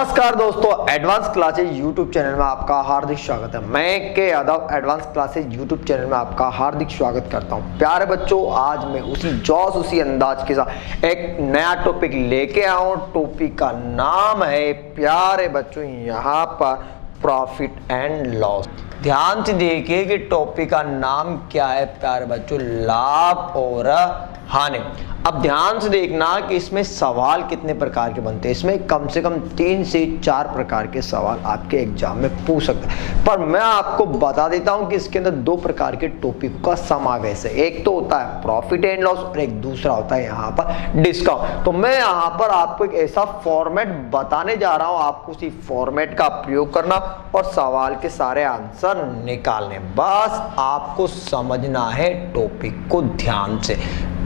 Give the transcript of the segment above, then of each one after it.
नमस्कार दोस्तों, advance classes YouTube channel में आपका हार्दिक स्वागत है। मैं के Yadav advance classes YouTube channel में आपका हार्दिक स्वागत करता हूं। प्यारे बच्चों, आज मैं उसी जोश उसी अंदाज के साथ एक नया टॉपिक लेके आया हूं। टॉपिक का नाम है प्यारे बच्चों यहाँ पर प्रॉफिट एंड लॉस। ध्यान से देखिए कि टॉपिक का नाम क्या है प्यारे बच्चों, लाभ और हानि। अब ध्यान से देखना कि इसमें सवाल कितने प्रकार के बनते हैं। इसमें कम से कम 3 से 4 प्रकार के सवाल आपके एग्जाम में पूछ सकते हैं, पर मैं आपको बता देता हूं कि इसके अंदर 2 प्रकार के टॉपिक का समावेश है। एक तो होता है प्रॉफिट एंड लॉस और एक दूसरा होता है यहाँ पर डिस्काउंट। तो मैं यहाँ पर आपको एक ऐसा फॉर्मेट बताने जा रहा हूँ, आपको उसी फॉर्मेट का प्रयोग करना और सवाल के सारे आंसर निकालने। बस आपको समझना है टॉपिक को ध्यान से,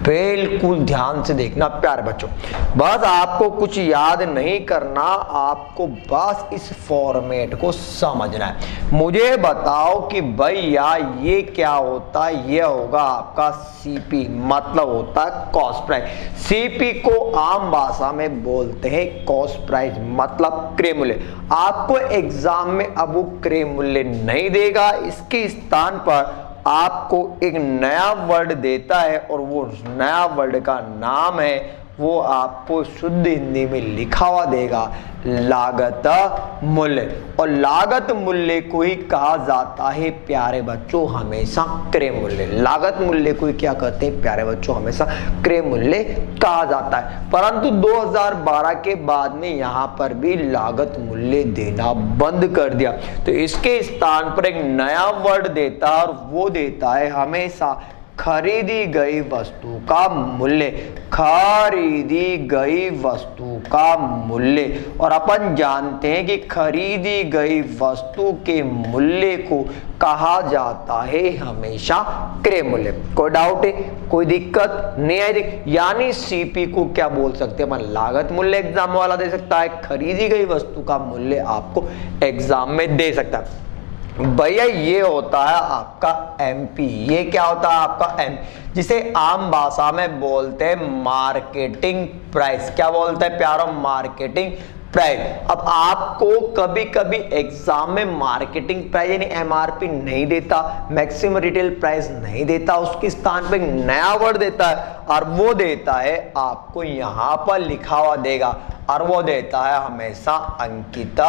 बिल्कुल ध्यान से देखना प्यारे बच्चों। बस आपको कुछ याद नहीं करना, आपको बस इस फॉर्मेट को समझना है। मुझे बताओ कि भैया ये क्या होता है। ये होगा आपका सीपी, मतलब होता है कॉस्ट प्राइस। सीपी को आम भाषा में बोलते हैं कॉस्ट प्राइस, मतलब क्रय मूल्य। आपको एग्जाम में अब वो क्रय मूल्य नहीं देगा, इसके स्थान पर आपको एक नया वर्ड देता है और वो नया वर्ड का नाम है, वो आपको शुद्ध हिंदी में लिखा हुआ देगा लागत मूल्य। और लागत मूल्य को ही कहा जाता है प्यारे बच्चों हमेशा क्रय मूल्य। लागत मूल्य को ही क्या कहते हैं प्यारे बच्चों, हमेशा क्रय मूल्य कहा जाता है। परंतु 2012 के बाद में यहाँ पर भी लागत मूल्य देना बंद कर दिया, तो इसके स्थान पर एक नया वर्ड देता है और वो देता है हमेशा खरीदी गई वस्तु का मूल्य। खरीदी गई वस्तु का मूल्य, और अपन जानते हैं कि खरीदी गई वस्तु के मूल्य को कहा जाता है हमेशा क्रय मूल्य। कोई डाउट है, कोई दिक्कत नहीं है? यानी सीपी को क्या बोल सकते हैं अपन, लागत मूल्य एग्जाम वाला दे सकता है, खरीदी गई वस्तु का मूल्य आपको एग्जाम में दे सकता है। भैया ये होता है आपका एमपी। ये क्या होता है आपका एम, जिसे आम भाषा में बोलते हैं मार्केटिंग प्राइस। क्या बोलते हैं प्यारों, मार्केटिंग प्राइस। अब आपको कभी कभी एग्जाम में मार्केटिंग प्राइस यानी एमआरपी नहीं देता, मैक्सिमम रिटेल प्राइस नहीं देता, उसके स्थान पे नया वर्ड देता है और वो देता है आपको यहाँ पर लिखा हुआ देगा, और वो देता है हमेशा अंकित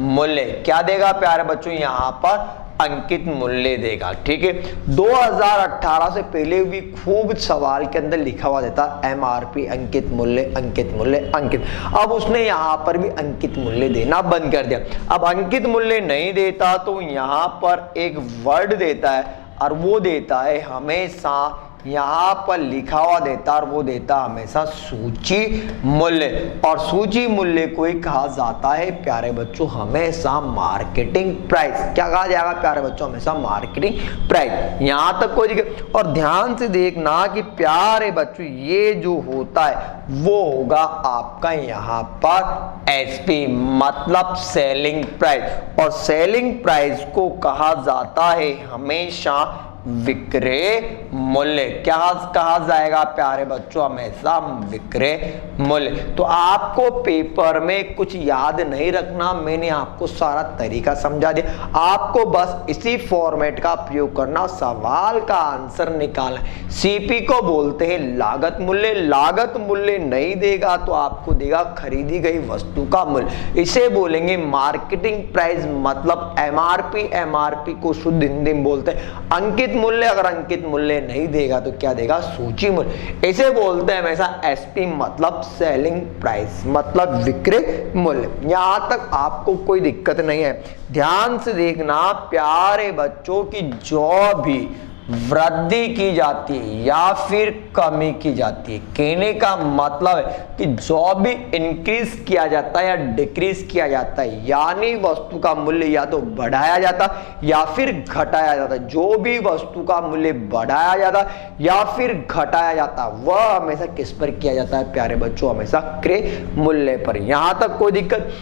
मूल्य। क्या देगा प्यारे बच्चों, यहाँ पर अंकित मूल्य देगा। ठीक है, 2018 से पहले भी खूब सवाल के अंदर लिखा हुआ देता एमआरपी अंकित मूल्य, अंकित मूल्य, अंकित। अब उसने यहाँ पर भी अंकित मूल्य देना बंद कर दिया। अब अंकित मूल्य नहीं देता तो यहाँ पर एक वर्ड देता है और वो देता है हमेशा यहाँ पर लिखा हुआ देता, और वो देता हमेशा सूची मूल्य। और सूची मूल्य को ही कहा जाता है प्यारे बच्चों हमेशा मार्केटिंग प्राइस। क्या कहा जाएगा प्यारे बच्चों, हमेशा मार्केटिंग प्राइस। यहाँ तक कोई दिक्कत। और ध्यान से देखना कि प्यारे बच्चों ये जो होता है वो होगा आपका यहाँ पर एसपी, मतलब सेलिंग प्राइस। और सेलिंग प्राइस को कहा जाता है हमेशा विक्रय मूल्य। क्या कहा जाएगा प्यारे बच्चों, हमेशा विक्रय मूल्य। तो आपको पेपर में कुछ याद नहीं रखना, मैंने आपको सारा तरीका समझा दिया। आपको बस इसी फॉर्मेट का प्रयोग करना, सवाल का आंसर निकालना। सीपी को बोलते हैं लागत मूल्य। लागत मूल्य नहीं देगा तो आपको देगा खरीदी गई वस्तु का मूल्य। इसे बोलेंगे मार्केटिंग प्राइस, मतलब एमआरपी। एमआरपी को शुद्ध हिंदी में बोलते हैं अंकित मूल्य। अगर अंकित मूल्य नहीं देगा तो क्या देगा, सूची मूल्य। इसे बोलते हैं हमेशा एसपी, मतलब सेलिंग प्राइस, मतलब विक्रय मूल्य। यहां तक आपको कोई दिक्कत नहीं है। ध्यान से देखना प्यारे बच्चों की जो भी वृद्धि की जाती है या फिर कमी की जाती है, कहने का मतलब है कि जो भी इंक्रीज किया जाता है या डिक्रीज किया जाता है, यानी वस्तु का मूल्य या तो बढ़ाया जाता या फिर घटाया जाता है। जो भी वस्तु का मूल्य बढ़ाया जाता या फिर घटाया जाता वह हमेशा किस पर किया जाता है प्यारे बच्चों, हमेशा क्रय मूल्य पर। यहां तक कोई दिक्कत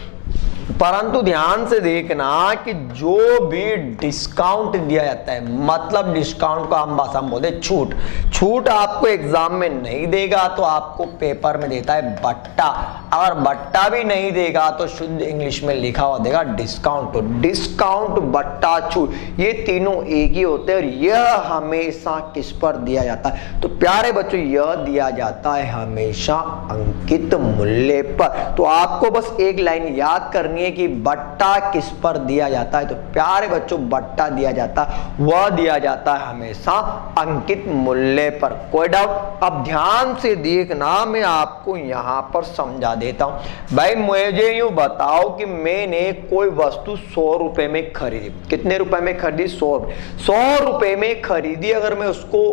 परंतु ध्यान से देखना कि जो भी डिस्काउंट दिया जाता है, मतलब डिस्काउंट को हम भाषा में बोलते हैं छूट। छूट आपको एग्जाम में नहीं देगा तो आपको पेपर में देता है बट्टा। अगर बट्टा भी नहीं देगा तो शुद्ध इंग्लिश में लिखा हुआ देगा डिस्काउंट। तो डिस्काउंट, बट्टा, छूट, ये तीनों एक ही होते हैं और यह हमेशा किस पर दिया जाता है? तो प्यारे बच्चों, यह दिया जाता है हमेशा अंकित मूल्य पर। तो आपको बस एक लाइन याद करनी है कि बट्टा किस पर दिया जाता है। तो प्यारे बच्चों, बट्टा दिया जाता है, वह दिया जाता है हमेशा अंकित मूल्य पर। कोई डाउट? अब ध्यान से देखना, मैं आपको यहां पर समझा देता हूं। भाई मुझे यूं बताओ कि मैंने कोई वस्तु 100 रुपए में खरीदी। कितने रुपए में खरीदी? 100 रुपए। 100 रुपए में खरीदी, अगर मैं उसको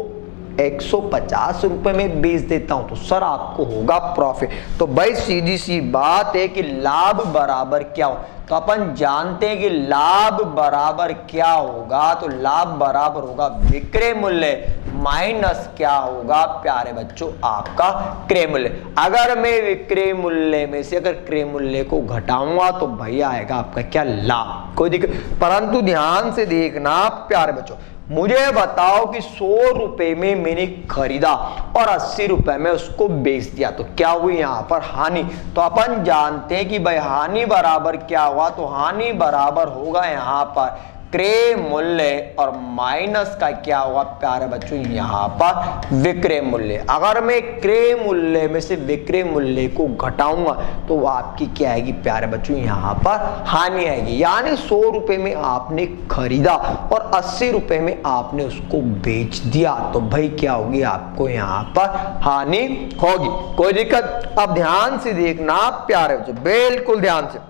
150 रुपए में बेच देता हूं तो सर आपको होगा प्रॉफिट। तो भाई सीधी सी बात है कि लाभ बराबर क्या हो? तो अपन जानते हैं कि लाभ बराबर क्या होगा? तो लाभ बराबर होगा विक्रय मूल्य माइनस क्या होगा प्यारे बच्चों? आपका क्रय मूल्य। अगर मैं विक्रय मूल्य में से अगर क्रय मूल्य को घटाऊंगा तो भैया आएगा आपका क्या? लाभ। कोई दिक्कत? परंतु ध्यान से देखना प्यारे बच्चों, मुझे बताओ कि 100 रुपए में मैंने खरीदा और 80 रुपए में उसको बेच दिया, तो क्या हुई यहां पर? हानि। तो अपन जानते हैं कि भाई हानि बराबर क्या हुआ? तो हानि बराबर होगा यहां पर क्रय मूल्य और माइनस का क्या हुआ प्यारे बच्चों? यहां पर विक्रय मूल्य। अगर मैं क्रय मूल्य में से विक्रय मूल्य को घटाऊंगा तो आपकी क्या आएगी प्यारे बच्चों? यहां पर हानि आएगी। यानी 100 रुपए में आपने खरीदा और 80 रुपए में आपने उसको बेच दिया, तो भाई क्या होगी? आपको यहां पर हानि होगी। कोई दिक्कत? अब ध्यान से देखना प्यारे बच्चों, बिल्कुल ध्यान से।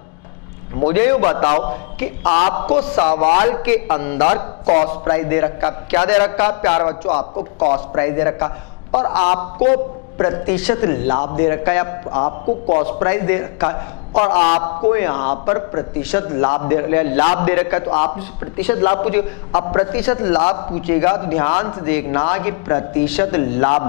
मुझे ये बताओ कि आपको सवाल के अंदर कॉस्ट प्राइस दे रखा। क्या दे रखा प्यारे बच्चों? आपको कॉस्ट प्राइस दे रखा और आपको प्रतिशत लाभ दे रखा है, या आपको कॉस्ट प्राइस दे रखा है और आपको यहां पर प्रतिशत लाभ दे रखा है। तो आप प्रतिशत लाभ पूछेगा। अब प्रतिशत लाभ पूछेगा तो ध्यान से देखना कि प्रतिशत लाभ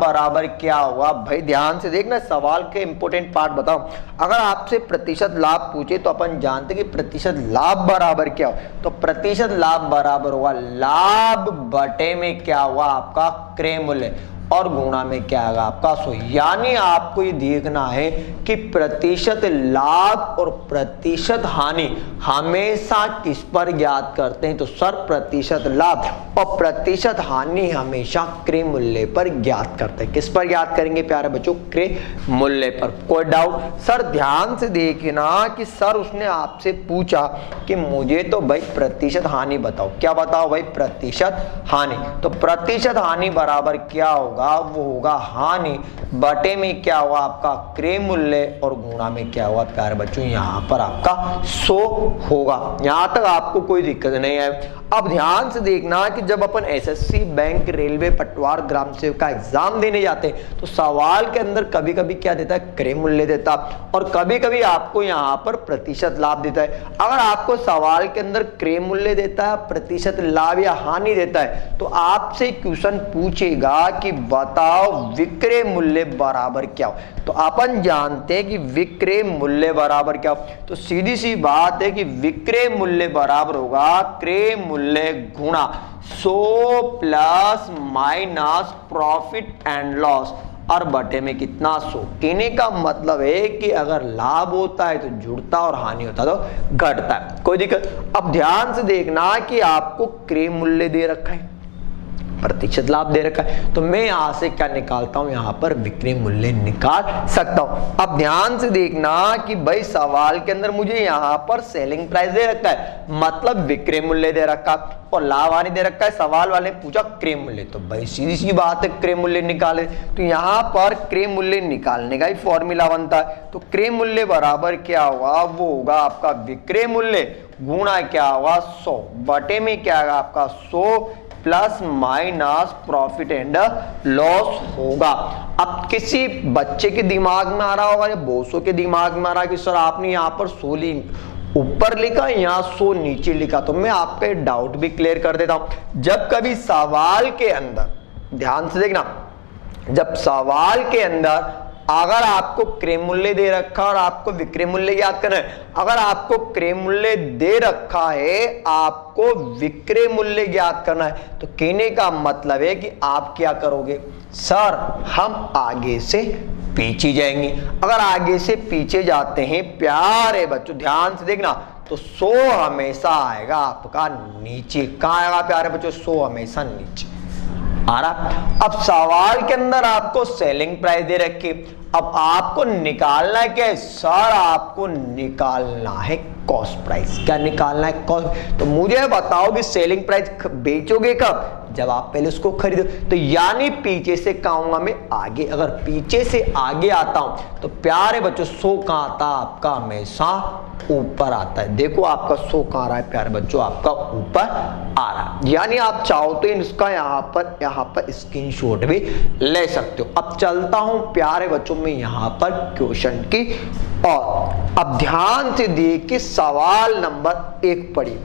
बराबर क्या होगा? भाई ध्यान से देखना, सवाल के इंपोर्टेंट पार्ट बताओ। अगर आपसे प्रतिशत लाभ पूछे तो अपन जानते कि प्रतिशत लाभ बराबर क्या हो? तो प्रतिशत लाभ बराबर होगा लाभ बटे में क्या हुआ? आपका क्रय मूल्य और गुणा में क्या आएगा? आपका 100। यानी आपको ये देखना है कि प्रतिशत लाभ और प्रतिशत हानि हमेशा किस पर ज्ञात करते हैं? तो सर प्रतिशत लाभ और प्रतिशत हानि हमेशा क्रय मूल्य पर ज्ञात करते हैं। किस पर ज्ञात करेंगे प्यारे बच्चों? क्रय मूल्य पर। कोई डाउट? सर ध्यान से देखना कि सर उसने आपसे पूछा कि मुझे तो भाई प्रतिशत हानि बताओ। क्या बताओ भाई? प्रतिशत हानि। तो प्रतिशत हानि बराबर क्या होगा? वो होगा हानि बटे में क्या हुआ? आपका क्रय मूल्य और गुणा में क्या हुआ प्यारे बच्चों? यहां पर आपका 100 होगा। यहां तक आपको कोई दिक्कत नहीं है। अब ध्यान से देखना कि जब अपन एसएससी, बैंक, रेलवे, पटवार, ग्राम सेवक का एग्जाम देने जाते हैं तो सवाल के अंदर कभी कभी क्या देता है? क्रय मूल्य देता और कभी कभी आपको यहां पर प्रतिशत लाभ देता है। अगर आपको सवाल के अंदर क्रय मूल्य देता है, प्रतिशत लाभ या हानि देता है, तो आपसे क्वेश्चन पूछेगा कि बताओ विक्रय मूल्य बराबर क्या हो? तो अपन जानते हैं कि विक्रय मूल्य बराबर क्या हो? तो सीधी सी बात है कि विक्रय मूल्य बराबर होगा क्रय मूल्य गुणा 100 plus minus profit and loss और बटे में कितना? 100। कहने का मतलब है कि अगर लाभ होता है तो जुड़ता और हानि होता है तो घटता है। कोई दिक्कत? अब ध्यान से देखना कि आपको क्रय मूल्य दे रखा है, प्रतिशत लाभ दे रखा है, तो मैं यहां से क्या निकालता हूं? यहां पर विक्रय मूल्य निकाल सकता हूं। अब ध्यान से देखना कि भाई सवाल के अंदर मुझे यहां पर सेलिंग प्राइस दे रखा है, मतलब विक्रय मूल्य दे रखा और लाभ हानि दे रखा है। सवाल वाले पूछा क्रय मूल्य, तो भाई सीधी सी बात है क्रय मूल्य निकाले। तो यहां पर क्रय मूल्य निकालने का ही फॉर्मूला बनता है। तो क्रय मूल्य बराबर क्या होगा? वो होगा आपका विक्रय मूल्य गुणा क्या होगा? 100 बटे में क्या होगा? आपका 100 plus minus profit and loss होगा। अब किसी बच्चे के दिमाग में आ रहा होगा या बोसों के दिमाग में आ रहा है कि सर आपने यहाँ पर 100 ऊपर लिखा, यहाँ 100 नीचे लिखा। तो मैं आपके डाउट भी क्लियर कर देता हूं। जब कभी सवाल के अंदर ध्यान से देखना, जब सवाल के अंदर अगर आपको क्रय मूल्य दे रखा है और आपको विक्रय मूल्य याद करना है, अगर आपको क्रय मूल्य दे रखा है, आपको विक्रय मूल्य याद करना है, तो कहने का मतलब है कि आप क्या करोगे, सर हम आगे से पीछे जाएंगे। अगर आगे से पीछे जाते हैं प्यारे बच्चों, ध्यान से देखना, तो 100 हमेशा आएगा आपका नीचे। कहां आएगा प्यारे बच्चों, 100 हमेशा नीचे आ रहा। अब सवाल के अंदर आपको सेलिंग प्राइस दे रखी, अब आपको निकालना क्या है, सर आपको निकालना है कॉस्ट प्राइस। क्या निकालना है, कॉस्ट। तो मुझे बताओ कि सेलिंग प्राइस बेचोगे कब, जब आप पहले उसको खरीदो। तो यानी पीछे से कहूंगा मैं आगे, अगर पीछे से आगे आता हूं तो प्यारे बच्चों 100 कहां आता है आपका, हमेशा ऊपर आता है। देखो आपका 100 कहां आ रहा है प्यारे बच्चों, आपका ऊपर आ रहा है। यानी आप चाहो तो इसका यहाँ पर स्क्रीनशॉट भी ले सकते हो। अब चलता हूं प्यारे बच्चों में यहाँ पर क्वेश्चन की, और अब ध्यान से देखिए सवाल नंबर 1 पढ़िए।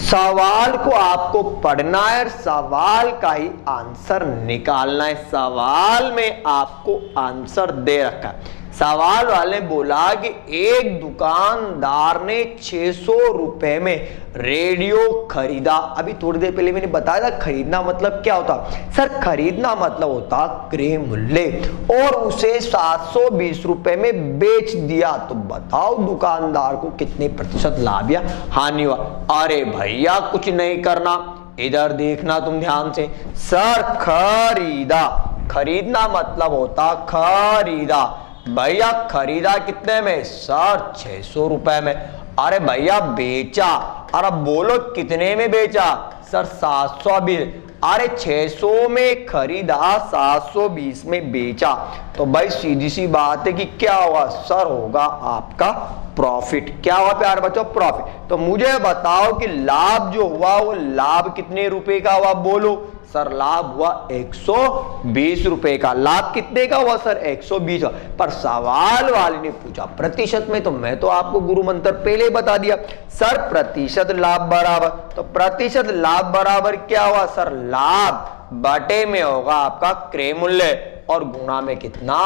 सवाल को आपको पढ़ना है और सवाल का ही आंसर निकालना है। सवाल में आपको आंसर दे रखा है। सवाल वाले बोला कि एक दुकानदार ने 600 रुपए में रेडियो खरीदा। अभी थोड़ी देर पहले मैंने बताया था खरीदना मतलब क्या होता, सर खरीदना मतलब होता क्रय मूल्य, और उसे 720 रुपए में बेच दिया। तो बताओ दुकानदार को कितने प्रतिशत लाभ या हानि हुआ। अरे भैया कुछ नहीं करना, इधर देखना तुम ध्यान से, सर खरीदा, खरीदना मतलब होता खरीदा। भैया खरीदा कितने में, सर 600 रुपए में। अरे भैया बेचा, अरे बोलो कितने में बेचा, सर 720। अरे 600 में खरीदा, 720 में बेचा। तो भाई सीधी सी बात है कि क्या होगा, सर होगा आपका प्रॉफिट। क्या हुआ प्यारे बच्चों, प्रॉफिट। तो मुझे बताओ कि लाभ जो हुआ वो लाभ कितने रुपए का हुआ, बोलो। सर लाभ हुआ 120 रुपए का। लाभ कितने का हुआ, सर 120 का। पर सवाल वाले ने पूछा प्रतिशत में, तो मैं तो आपको गुरु मंत्र पहले बता दिया, सर प्रतिशत लाभ बराबर। तो प्रतिशत लाभ बराबर क्या हुआ, सर लाभ बटे में होगा आपका क्रय मूल्य, और गुणा में कितना,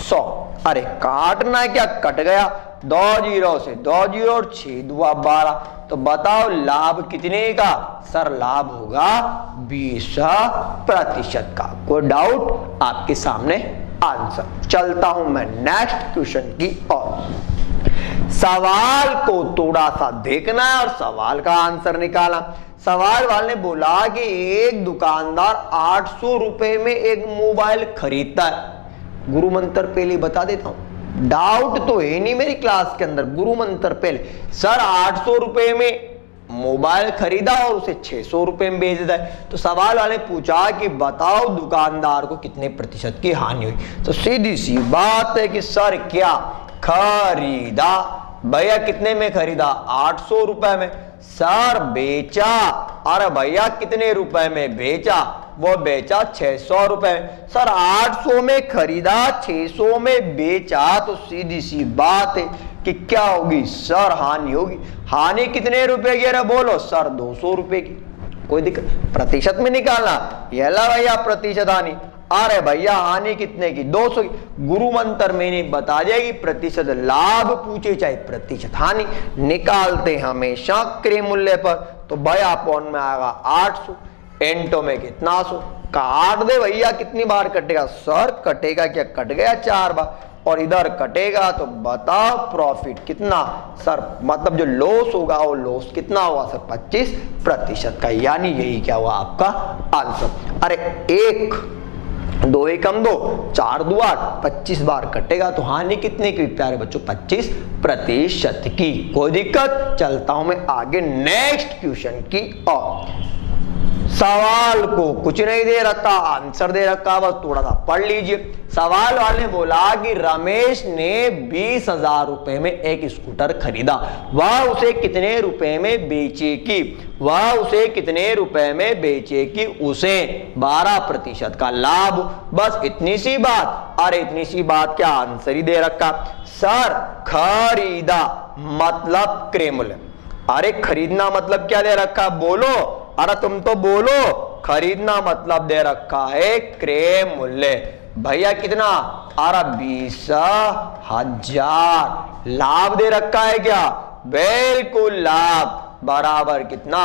100। अरे काटना क्या, कट गया 2 जीरो से 2 जीरो और 6 दुआ 12। तो बताओ लाभ कितने का, सर लाभ होगा 20% का। कोई डाउट, आपके सामने आंसर। चलता हूं मैं नेक्स्ट क्वेश्चन की ओर। सवाल को थोड़ा सा देखना है और सवाल का आंसर निकालना। सवाल वाले ने बोला कि एक दुकानदार 800 रुपए में एक मोबाइल खरीदता है। गुरु मंत्र पहले बता देता हूं, डाउट तो है नहीं मेरी क्लास के अंदर। गुरु मंत्र पहले, सर 800 रुपए में मोबाइल खरीदा और उसे 600 रुपए में बेच देता है। तो सवाल वाले ने पूछा कि बताओ दुकानदार को कितने प्रतिशत की हानि हुई। तो सीधी सी बात है कि सर क्या खरीदा, भैया कितने में खरीदा, 800 रुपए में। सर बेचा, अरे भैया कितने रुपए में बेचा, वो बेचा 600 रुपए। सर 800 में खरीदा, 600 में बेचा। तो सीधी सी बात है कि क्या होगी, सर हानि होगी। हानि कितने रुपए की, अरे बोलो, सर 200 रुपए की। कोई दिक्कत, प्रतिशत में निकालना, ये ला भैया प्रतिशत हानि। अरे भैया हानि कितने की, 200 की। गुरु मंत्र मैंने बता दिया कि प्रतिशत लाभ पूछे चाहे प्रतिशत हानि, निकालते हमेशा क्रय मूल्य पर। तो भैया अपॉन में आएगा 800, इंटो में कितना 100। काट दे भैया, कितनी बार कटेगा, सर कटेगा क्या, कट गया 4 बार, और इधर कटेगा। तो बताओ प्रॉफिट कितना, सर मतलब जो लॉस होगा वो लॉस कितना होगा, सर 25% का। यानी यही क्या हुआ आपका आंसर। अरे 1 2 एकम 2 4 2 8, 25 बार कटेगा। तो हानि कितने की प्यारे बच्चों, 25% की। कोई दिक्कत, चलता हूं मैं आगे नेक्स्ट क्वेश्चन की ओर। सवाल को कुछ नहीं दे रखा, आंसर दे रखा, बस थोड़ा सा पढ़ लीजिए। सवाल वाले ने बोला कि रमेश ने 20,000 रुपए में एक स्कूटर खरीदा, वह उसे कितने रुपए में बेचेगी, वह उसे कितने रुपए में बेचेगी, उसे 12% का लाभ। बस इतनी सी बात। अरे इतनी सी बात क्या, आंसर ही दे रखा, सर खरीदा मतलब क्रय मूल्य। अरे खरीदना मतलब क्या दे रखा, बोलो, अरे तुम तो बोलो। खरीदना मतलब दे रखा है क्रय मूल्य। भैया कितना, अरे 20,000 लाभ दे रखा है क्या, बिल्कुल लाभ बराबर कितना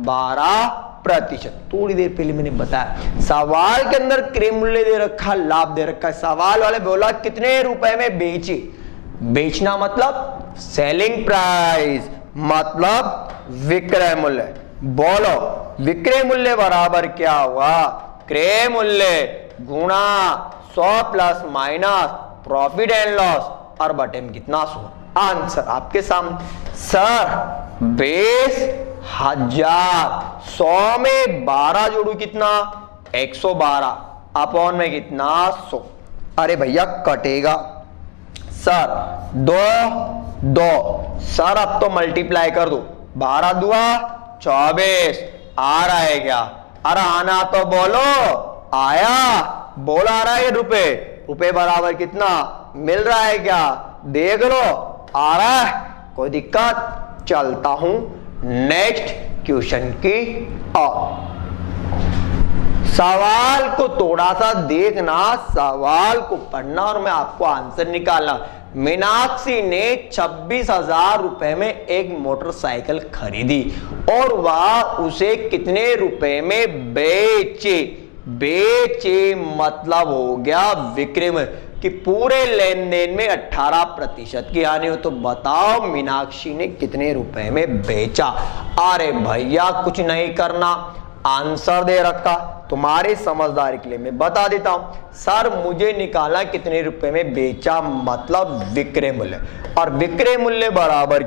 12%। थोड़ी देर पहले मैंने बताया सवाल के अंदर क्रय मूल्य दे रखा, लाभ दे रखा है। सवाल वाले बोला कितने रुपए में बेचे, बेचना मतलब सेलिंग प्राइस, मतलब विक्रय मूल्य। बोलो विक्रय मूल्य बराबर क्या हुआ, क्रय मूल्य गुणा 100 plus minus profit and loss और बटे में कितना 100। आंसर आपके सामने। सर 20,000, 100 में 12 जोड़ू कितना 112 अपॉन में कितना 100। अरे भैया कटेगा सर 2 सर, अब तो मल्टीप्लाई कर दो, 12 दुआ 24 आ रहा है क्या, अरे आना तो बोलो, आया बोला आ रहा है रुपए, रुपए बराबर कितना मिल रहा है क्या, देख लो आ रहा है, कोई दिक्कत। चलता हूं नेक्स्ट क्वेश्चन की ओर। सवाल को थोड़ा सा देखना, सवाल को पढ़ना और मैं आपको आंसर निकालना। मीनाक्षी ने 26,000 रुपए में एक मोटरसाइकिल खरीदी और वह उसे कितने रुपए में बेचे, बेचे मतलब हो गया विक्रय में कि पूरे लेन देन में 18% की हानि हो। तो बताओ मीनाक्षी ने कितने रुपए में बेचा। अरे भैया कुछ नहीं करना, आंसर दे रखा, तुम्हारी समझदारी के लिए मैं बता देता हूं। सर मुझे निकाला कितने रुपए में बेचा मतलब विक्रय मूल्य, और विक्रय मूल्य बराबर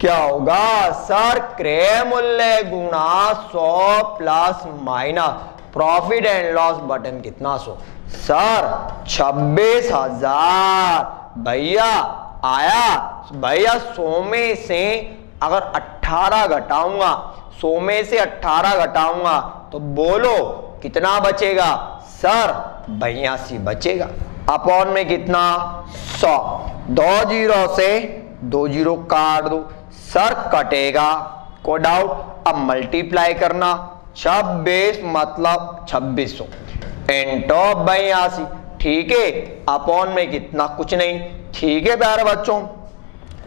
क्या होगा सर, क्रय मूल्य गुणा 100 plus minus profit and loss button कितना 100। सर 26,000 भैया आया, भैया 100 में से अगर 18 घटाऊंगा, 100 में से 18 घटाऊंगा तो बोलो कितना बचेगा सर, 82 बचेगा अपॉन में कितना 100। 2 जीरो से 2 जीरो काट दो सर, कटेगा, कोई डाउट। अब मल्टीप्लाई करना, 26 मतलब 2600 इंटू 82, ठीक है, अपॉन में कितना कुछ नहीं, ठीक है प्यारे बच्चों।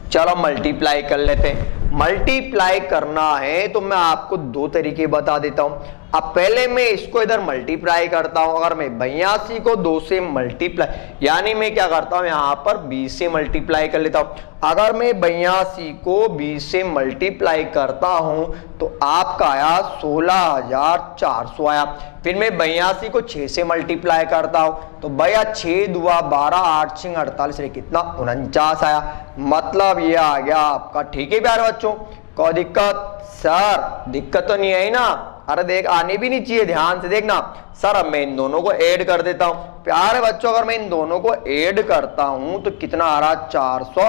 चलो मल्टीप्लाई कर लेते हैं। मल्टीप्लाई करना है तो मैं आपको 2 तरीके बता देता हूं। अब पहले मैं इसको इधर मल्टीप्लाई करता हूं, अगर मैं 82 को 2 से मल्टीप्लाई, यानी मैं क्या करता हूं यहां पर 20 से मल्टीप्लाई कर लेता हूं। अगर मैं 82 को 20 से मल्टीप्लाई करता हूं तो आपका आया 16,400 आया। फिर मैं 82 को 6 से मल्टीप्लाई करता हूं तो भैया 6 दुआ 12, 8 6 48 रे कितना 49 आया, मतलब ये आ गया आपका। ठीक है प्यारे बच्चों, कोई दिक्कत सर, दिक्कत तो नहीं है ना, अरे देख आने भी नहीं चाहिए, ध्यान से देखना। सर अब मैं इन दोनों को ऐड कर देता हूं। प्यारे बच्चों अगर मैं इन दोनों को ऐड करता हूं तो कितना आ रहा, 400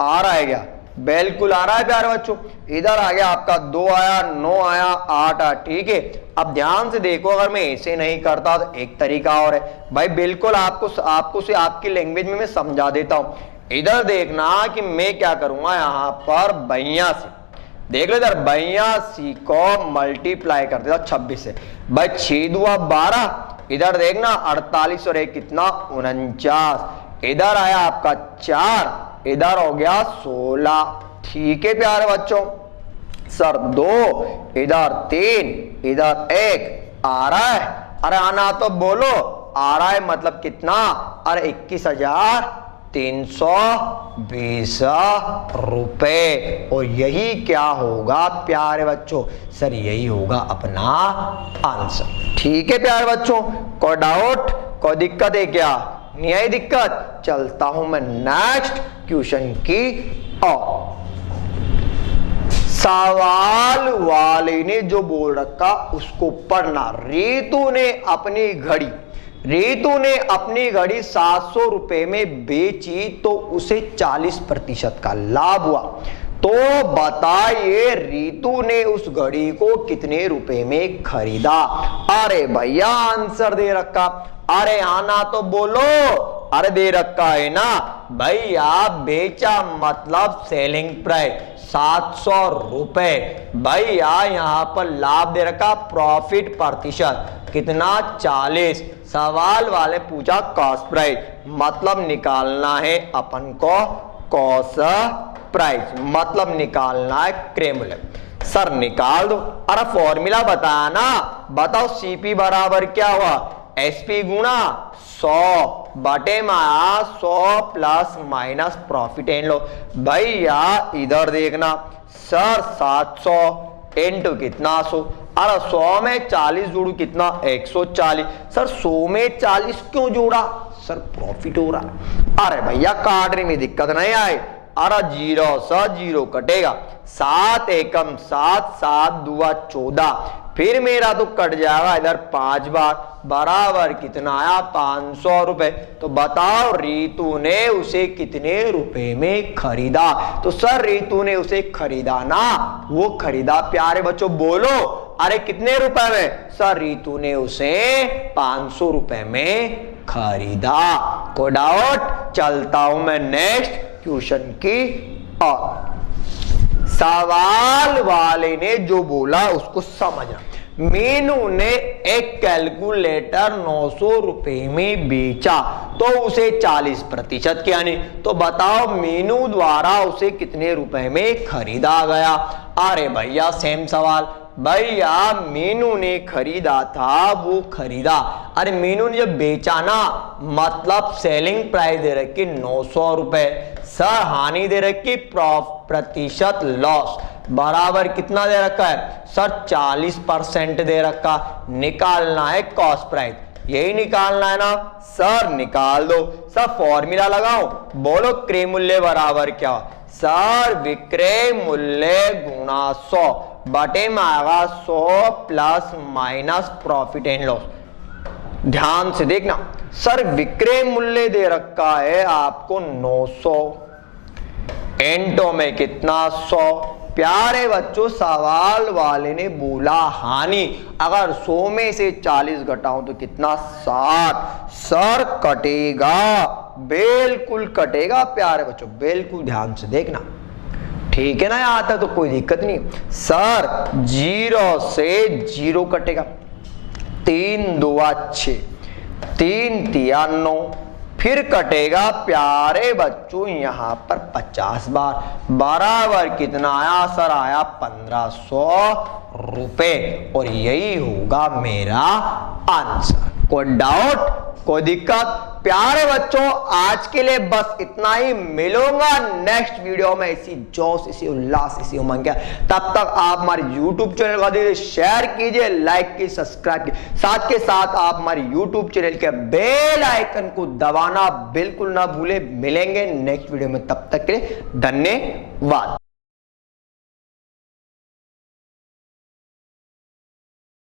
आ रहा है क्या, बिल्कुल आ रहा है प्यारे बच्चों। इधर आ गया आपका 2 आया, 9 आया, 8 आया, ठीक है। अब ध्यान से देखो, अगर मैं ऐसे नहीं करता तो एक तरीका और है भाई, बिल्कुल आपको से आपकी लैंग्वेज में मैं समझा देता हूं। इधर देखना कि मैं क्या करूंगा, यहां पर 82 देख लो, इधर 82 को मल्टीप्लाई कर देता 26 से, भाई 6 दुआ 12, इधर देखना 48 और 1 कितना 49, इधर आया आपका 4, इधर हो गया 16, ठीक है प्यारे बच्चों। सर 2, इधर 3, इधर 1 आ रहा है, अरे आना तो बोलो, आ रहा है मतलब कितना, अरे 21,320 रुपए। और यही क्या होगा प्यारे बच्चों, सर यही होगा अपना आंसर। ठीक है प्यारे बच्चों, कोई डाउट, कोई दिक्कत है क्या, नहीं आई दिक्कत। चलता हूं मैं नेक्स्ट क्वेश्चन की ओर। सवाल वाले ने जो बोल रखा उसको पढ़ना। रितु ने अपनी घड़ी 700 रुपए में बेची तो उसे 40% का लाभ हुआ। तो बताइए रितु ने उस घड़ी को कितने रुपए में खरीदा। अरे भैया आंसर दे रखा, अरे आना तो बोलो, अरे दे रखा है ना भैया, बेचा मतलब सेलिंग प्राइस 700 रुपए। भैया यहां पर लाभ दे रखा प्रॉफिट प्रतिशत कितना 40। सवाल वाले पूछा कॉस्ट प्राइस, मतलब निकालना है अपन को कॉस्ट प्राइस, मतलब निकालना है क्रय मूल्य। सर निकाल दो। अरे फॉर्मूला बताया ना, बताओ सीपी बराबर क्या हुआ, एसपी गुणा 100 बटे माया 100 plus minus profit and loss. भैया इधर देखना सर 700 इंटू कितना 100, अरे 100 में 40 जोड़ू कितना 140। सर 100 में 40 क्यों जोड़ा, सर प्रॉफिट हो रहा। अरे भैया काटने में दिक्कत नहीं आए, अरे 0 से 0 कटेगा, 7 एकम 7, 7 दुआ 14, फिर मेरा तो कट जाएगा इधर 5 बार, बराबर कितना आया 500 रुपए। तो बताओ रितु ने उसे कितने रुपए में खरीदा। तो सर रितु ने उसे खरीदा ना, वो खरीदा प्यारे बच्चों बोलो, अरे कितने रुपए में, सर रितु ने उसे 500 रुपए में खरीदा। कोई डाउट, चलता हूं मैं नेक्स्ट क्वेश्चन की ओर। सवाल वाले ने जो बोला उसको समझना। मीनू ने एक कैलकुलेटर 900 रुपए में बेचा तो उसे 40% क्या नहीं, तो बताओ मीनू द्वारा उसे कितने रुपए में खरीदा गया। अरे भैया सेम सवाल, भैया मीनू ने खरीदा था, वो खरीदा, अरे मीनू ने जब बेचा ना, मतलब सेलिंग प्राइस दे रखी 900 रुपए, सर हानि दे रखी प्रतिशत लॉस, बराबर कितना दे रखा है, सर 40% दे रखा। निकालना है कॉस्ट प्राइस, यही निकालना है ना, सर निकाल दो। सर फॉर्मूला लगाओ, बोलो क्रय मूल्य बराबर क्या, सर विक्रय मूल्य गुणा 100 बटे में आएगा 100 plus minus profit and loss. ध्यान से देखना, सर विक्रय मूल्य दे रखा है आपको 900, एंटो में कितना 100। प्यारे बच्चों सवाल वाले ने बोला हानि, अगर 100 में से 40 घटाऊं तो कितना 60। सर कटेगा, बिल्कुल कटेगा प्यारे बच्चों, बिल्कुल ध्यान से देखना, ठीक है ना, यहां तक तो कोई दिक्कत नहीं। सर 0 से 0 कटेगा, 3 दुआ 6, 3 तिया 9, फिर कटेगा प्यारे बच्चों यहां पर 50 बार, बराबर कितना आया, सर आया 1500 रुपए, और यही होगा मेरा आंसर। कोई डाउट, कोई दिक्कत। प्यारे बच्चों आज के लिए बस इतना ही, मिलूंगा नेक्स्ट वीडियो में इसी जोश, इसी उल्लास, इसी उमंग के। तब तक आप हमारे YouTube चैनल को दीजिए शेयर कीजिए, लाइक कीजिए, सब्सक्राइब कीजिए, साथ के साथ आप हमारे YouTube चैनल के बेल आइकन को दबाना बिल्कुल ना भूले। मिलेंगे नेक्स्ट वीडियो में, तब तक के लिए धन्यवाद।